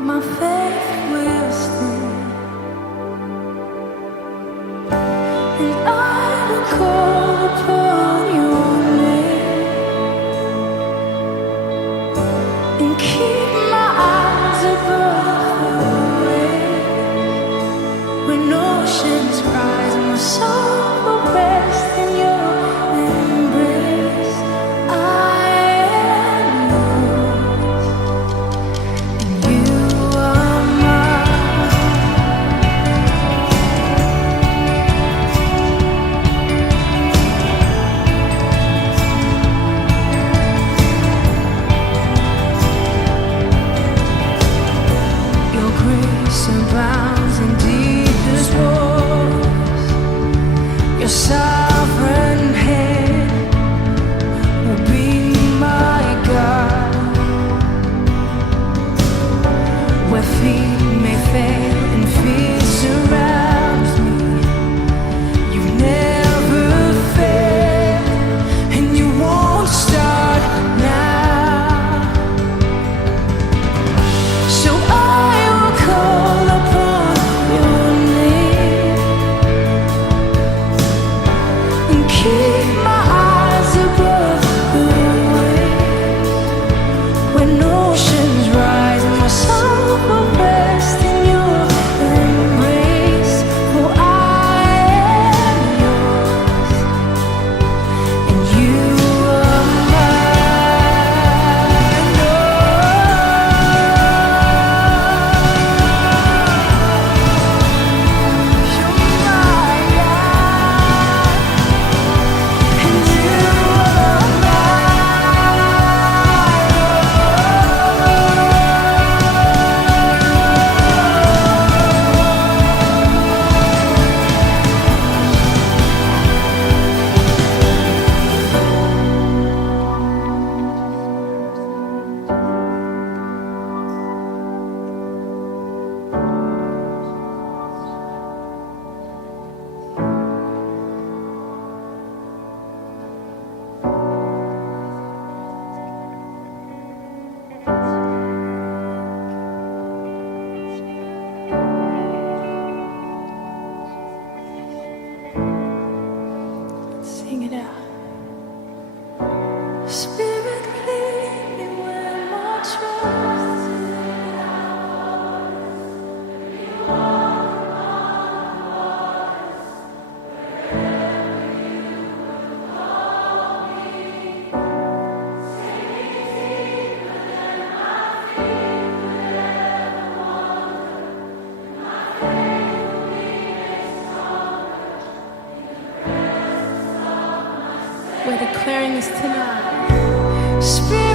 my faith will stand, and I will call upon your name and keep my eyes above the waves. When oceans rise, my soul will rest in your embrace. I am yours, and you are mine. Your grace abounds in deepest waters. Your sovereign hand will be my God. Where feet may fail and fear surrounds me, you never fail, and you won't start now. So I will call upon your name and keep my eyes above the waves. When oceans rise, my soul will rest in your embrace. For I am yours, and you are mine. You're my God, and you are Sing it out. Spirit, lead me where my trust is. We're declaring this tonight. Spirit,